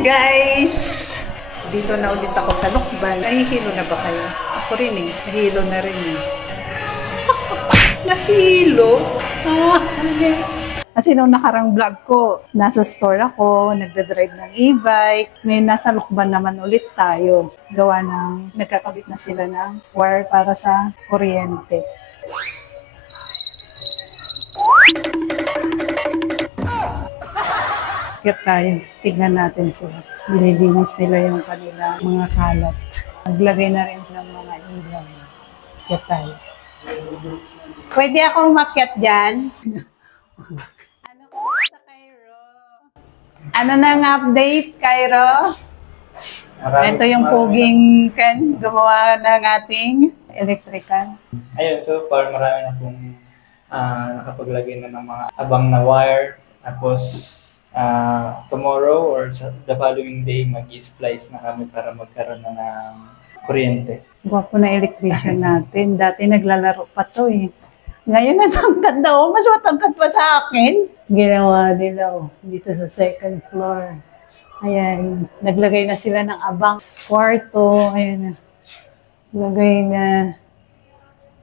morning guys! Dito na ulit ako sa Lokban. Nahihilo na ba kayo? Ako rin eh. Nahihilo na rin eh. Nahihilo? Kasi nung nakarang vlog ko, nasa store ako, nagdadrive ng e-bike. Ngayon nasa Lokban naman ulit tayo. Gawa ng nagkakabit na sila ng wire para sa kuryente. Kaya tayo, tignan natin sila. Nililinis nila yung kanila mga kalat. Naglagay na rin sila ng mga ilaw. Kaya tayo. Pwede ako umakyat dyan? Ano ko sa Cairo? Ano nang update, Cairo? Ito yung puging Ken, gumawa ng ating electrical. Ayun, so far marami na pong nakapaglagay na ng mga abang na wire. Tapos tomorrow or the following day, mag-splice na kami para magkaroon na ng kuryente. Gwapo na electrician natin. Dati naglalaro pa to eh. Ngayon natangkad na oh. Mas matangkad pa sa akin. Ginawa nila oh. Dito sa second floor. Ayan. Naglagay na sila ng abang kwarto. Ayan na. Lagay na.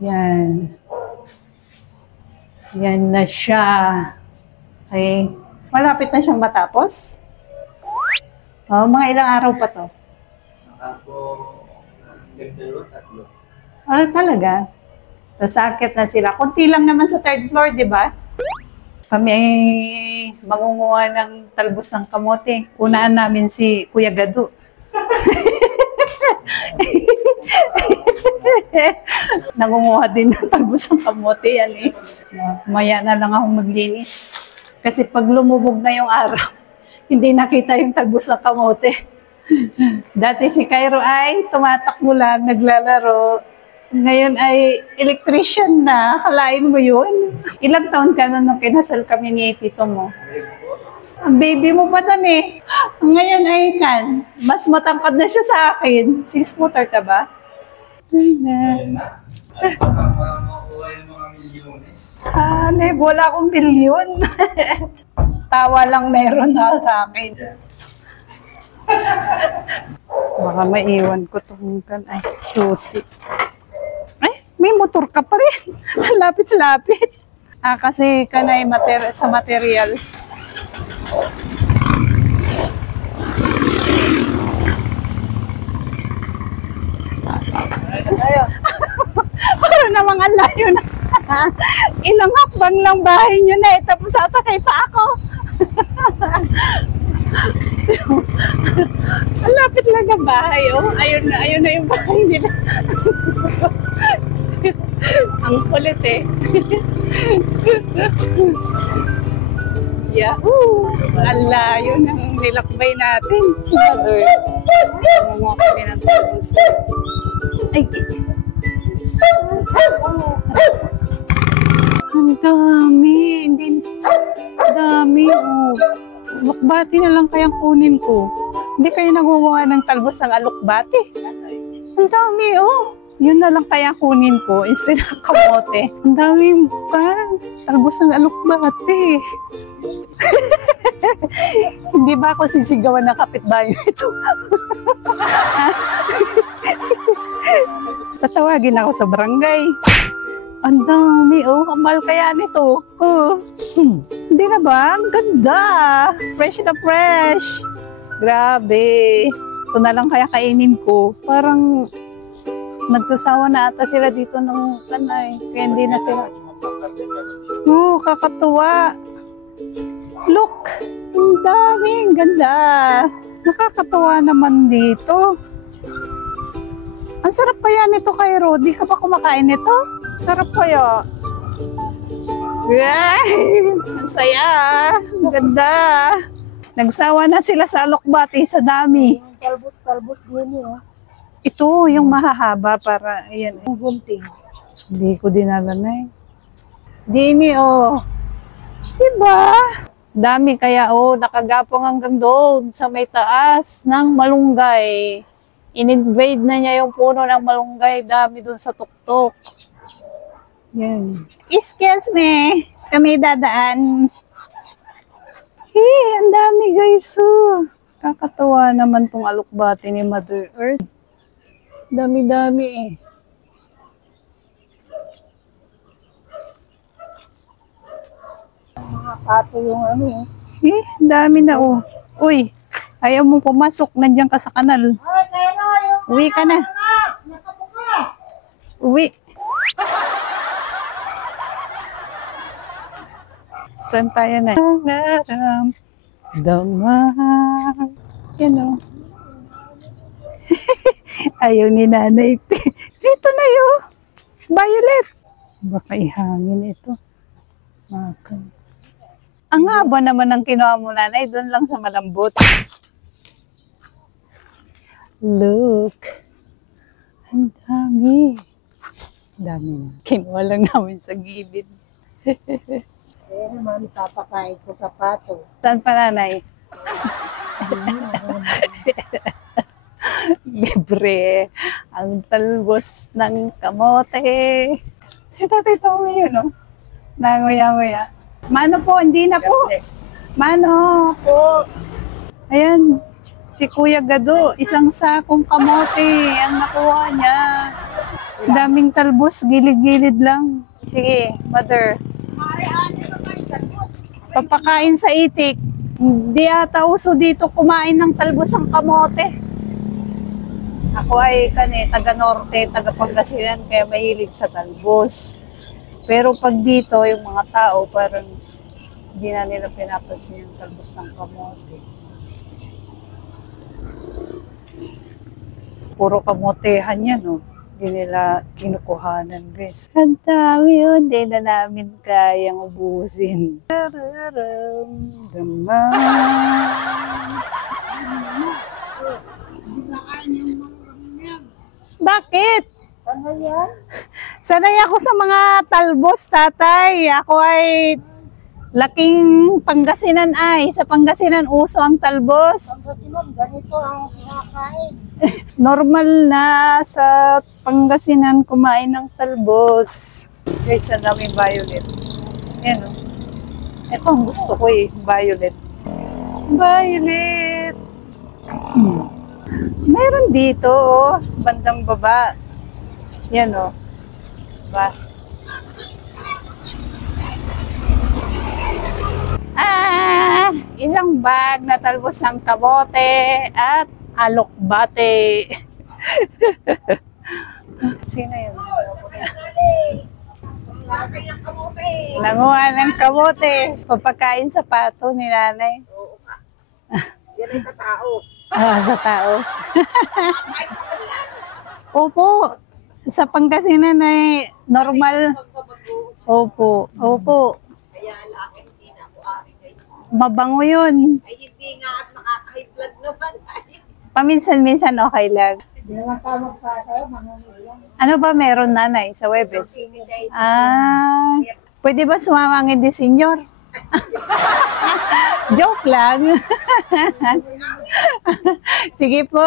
Yan. Yan na siya. Okay. Malapit na siyang matapos. Oh, mga ilang araw pa to? Tatlo. Ah, talaga? Tapos akit na sila. Kunti lang naman sa third floor, di ba? Kami ay mangunguha ng talbos ng kamote. Unaan namin si Kuya Gadu. Nangunguha din ng talbos ng kamote yan eh. Maya na lang akong maglinis. Kasi pag lumubog na yung araw, hindi nakita yung talbos ng kamote. Dati si Cairo ay tumatakbo lang, naglalaro. Ngayon ay electrician na. Kalain mo yun? Ilang taon ka na nung kinasal kami ni tito mo? Ang baby mo pa doon eh. Ngayon ay mas matangkad na siya sa akin. 6-footer ka ba? Ayun na. At baka makuha yung mga milyones. Wala akong milyon. Tawa lang meron na sa akin. Baka maiwan ko itong ay, susi. Ay, may motor ka pa rin. Lapit-lapit. Kasi kanay sa materials. Para namang ang layo na. Ilang hakbang lang bahay nyo na eh. Tapos sasakay pa ako. Ang lapit lang ang bahay. Oh. Ayun na yung bahay nila. Ang kulit eh. Yahoo! Ang layo ng nilakbay natin. Mother. Mangunguha kami ng tapos. Ay! Ang dami. Ang dami. Oh. Alokbati na lang kayang kunin ko. Hindi kayo naguguha ng talbos ng alokbati. Ang dami, oh. Yun na lang kaya kunin ko instead ng kamote. Ang dami pa. Talbos ng alokbati. Hindi ba ako sisigawan ng kapitbahay ito? Tatawagin ako sa barangay. Ang dami, oh. Ang mahal kaya nito. Oh. Hindi na ba? Ang ganda. Fresh na fresh. Grabe. Ito na lang kaya kainin ko. Parang magsasawa na ata sila dito ng kanay. Kaya hindi na sila. Oh, kakatuwa. Look. Ang dami. Ang ganda. Nakakatuwa naman dito. Ang sarap pa yan ito, Cairo. Di ka pa kumakain nito? Sarap kaya. Yay! Ang saya. Ang ganda. Nagsawa na sila sa alokbati sa dami. Talbos din eh. Ito, yung mahahaba para, ayan. Yung gunting. Hindi ko dinala na eh. Dini, oh. Diba? Dami kaya, oh, nakagapong hanggang doon sa may taas ng malunggay. In-invade na niya yung puno ng malunggay. Dami doon sa tuktok. Yan. Excuse me. Kami dadaan. Hey, ang dami guys. Oh. Nakakatuwa naman tong alokbate ni Mother Earth. Dami-dami eh. Mga pato yung ano eh. Dami na oh. Uy, ayaw mong pumasok. Nandiyan ka sa kanal. Ay, pero yung Uwi ka na. nakabuka. Uwi. Saan tayo na? Naramdaman. Yan o. Ayaw ni nanay. Dito na yun. Violet. Baka ihangin ito. Makan. Ang haba naman ng kinuha mo, nanay. Doon lang sa malambot. Look. Ang dami. Dami na. Kinuha lang namin sa gilid. Kaya naman papakain ko sa pato. Saan pa, nanay? Libre. Ang talbos ng kamote. Si Tatay Tommy yun, no? Nanguya-nguya. Mano po, hindi na po. Mano po. Ayan. Si Kuya Gado, isang sakong kamote ang nakuha niya. Daming talbos, gilid-gilid lang. Sige, mother. Papakain sa itik. Hindi ata uso dito kumain ng talbos ang kamote. Ako ay taga-norte, taga-Pangasinan, kaya mahilig sa talbos. Pero pag dito, yung mga tao, parang hindi na nila pinapansin yung talbos ng kamote. Puro kamotehan yan, no? Hindi nila kinukuhanan, guys. Ang dami yun, hindi na namin kayang ubusin. Bakit? Ano yan? Sanay ako sa mga talbos, tatay. Ako ay laking Pangasinan ay. Sa Pangasinan, uso ang talbos. Pagkasinom, ganito ang kinakain. Normal na sa Pangasinan kumain ng talbos. Guys, ang daming violet. Yan o. Ito ang gusto ko eh, violet. Violet! Meron dito oh, bandang baba. Yan o. Diba? Isang bag na talbos ng kamote at alokbate. Sino yun? Nanguha ng kamote. Papakain sa pato ni nanay. Oo ka. Yan ay sa tao. Sa tao. Opo. Sa Pangasinan ay normal. Opo. Opo. Kaya laki, hindi na ako aking Mabango yun. ay hindi nga at makaka-high blood naman. Paminsan-minsan okay lang. Hindi naman tama sa tayo, mangungulang. Ano ba meron, nanay, sa Webes? Sinisay. Pwede ba sumamangin di senyor? Joke lang. Sige po.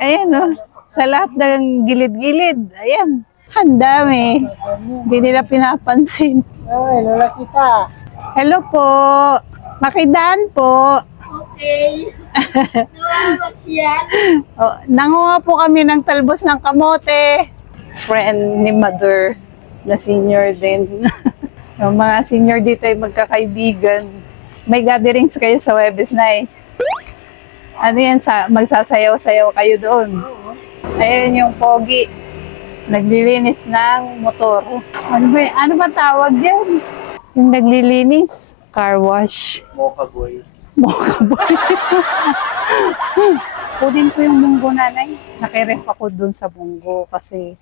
Ayan o. Sa lahat ng gilid-gilid. Ayan. Ang dami. Hindi nila pinapansin. Ay, Lola Sita. Hello po. Makidaan po. Okay. Nawawas yan. Nanguha po kami ng talbos ng kamote. Friend ni Mother na senior din. Yung mga senior dito ay magkakaibigan. May gatherings kayo sa Webes na eh. Ano yan, magsasayaw-sayaw kayo doon. Ayun yung pogi. Naglilinis ng motor. Ano ba tawag yan? Yung naglilinis. Car wash. Mocha boy. Mocha boy. Kunin ko yung munggo, nanay. Nakiref ako dun sa munggo kasi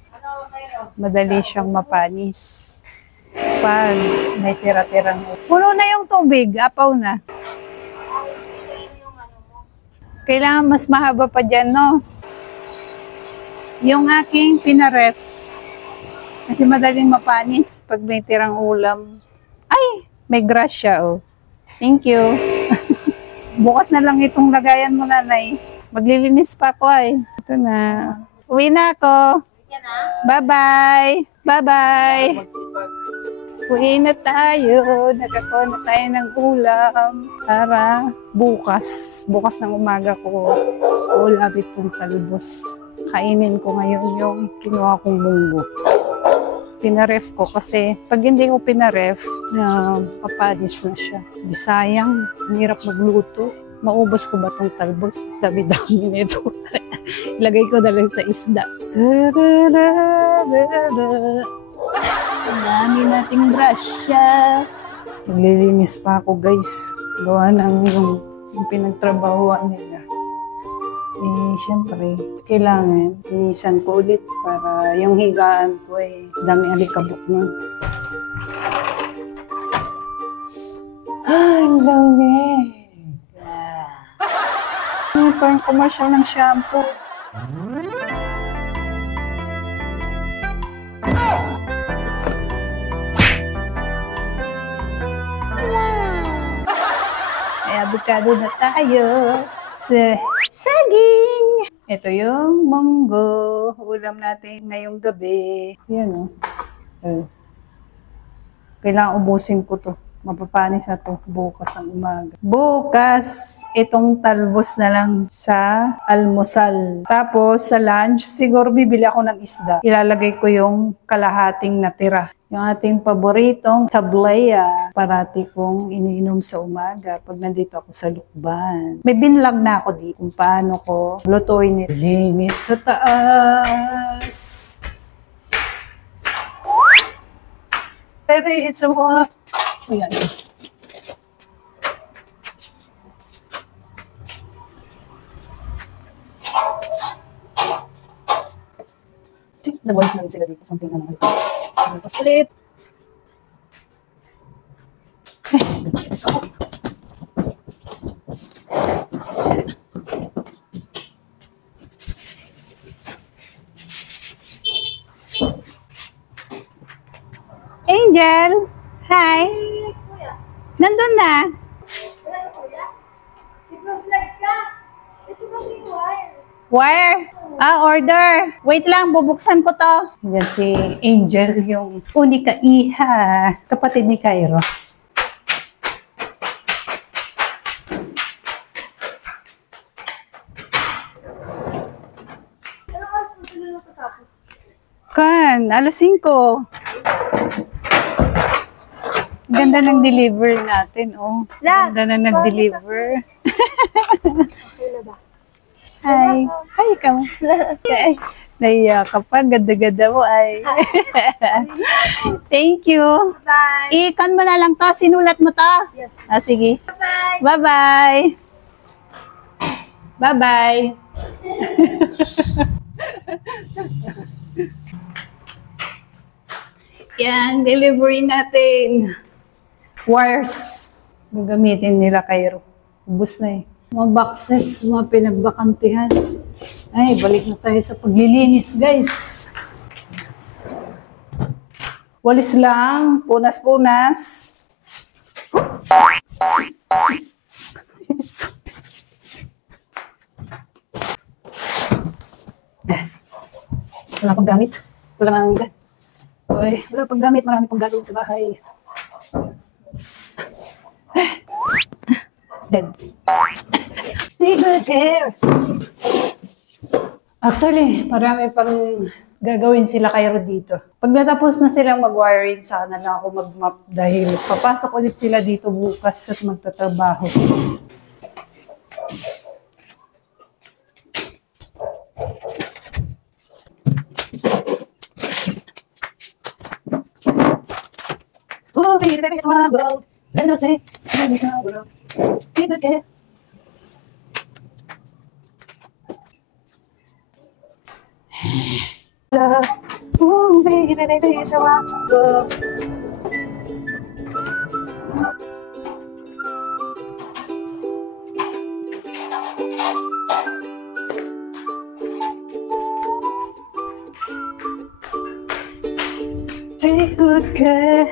madali siyang mapanis. Pag may tira-tirang. Puno na yung tubig. Apaw na. Kailangan mas mahaba pa dyan, no? Yung aking pinaref. Kasi madaling mapanis pag may tirang ulam. Ay! May grass siya, oh. Thank you. Bukas na lang itong lagayan mo, nanay. Maglilinis pa ako, ay. Ito na. Uwi na ako. Bye-bye. Bye-bye. Uwi na tayo. Nagkakuha na tayo ng ulam. Para bukas ng umaga ko, ulam itong talbos. Kainin ko ngayon yung kinuha kong munggo. Pinaref ko kasi pag hindi ko pinaref, papadis na siya. Di sayang, ang hirap magluto. Maubos ko ba itong talbos? Dami-dami nito. Ilagay ko na lang sa isda. Ang dami nating brasya. Maglilinis pa ako guys. Gawa ng yung pinagtrabahoan nila. Siyempre, kailangan linisan ko ulit para yung higaan ko dami alikabok nun. Ang lamig! Parang commercial ng shampoo. Ay, abukado na tayo sa saging. Ito yung munggo. Ulam natin ngayong gabi. Yan o. Kailangan ubusin ko to. Mapapanis na to bukas ang umaga. Bukas, itong talbos na lang sa almusal. Tapos sa lunch, siguro bibili ako ng isda. Ilalagay ko yung kalahating natira. Yung ating paboritong tablaya. Parati kong iniinom sa umaga pag nandito ako sa lukban. May binlag na ako dito kung paano ko lutuin ito. Linis sa taas. Baby, it's a walk. Ayan. Nag-voice na rin sila dito. Kunting na naman. Tapos ulit. Angel! Hi! Nandun na. Wire? Order. Wait lang, bubuksan ko to. Yan si Angel, yung unika iha. Kapatid ni Cairo. Kan, alas 5. Ganda ng deliver natin, oh. Ganda na nag-deliver. Hi. Hi, ikaw. Naiya ka pa. Ganda-ganda mo ay. Thank you. Bye. Ikan mo na lang to. Sinulat mo to? Yes. Sige. Bye-bye. Bye-bye. Yan, delivery natin. Wires. Gagamitin nila Cairo. Ubus na Mga boxes, mga pinagbakantihan. Ay, balik na tayo sa paglilinis, guys. Walis lang. Punas-punas. Wala pang gamit. Wala pang gamit. Marami pang gagawin sa bahay. Dead. Take good care. Actually, marami pang gagawin sila Cairo dito. Pag natapos na silang mag-wiring, sana na ako mag-map dahil papasok ulit sila dito bukas at magtatrabaho. Oh, baby, baby, it's my world. Let us say, baby, it's my world. Take good care. Oh, baby, baby, it's my world. Take good care.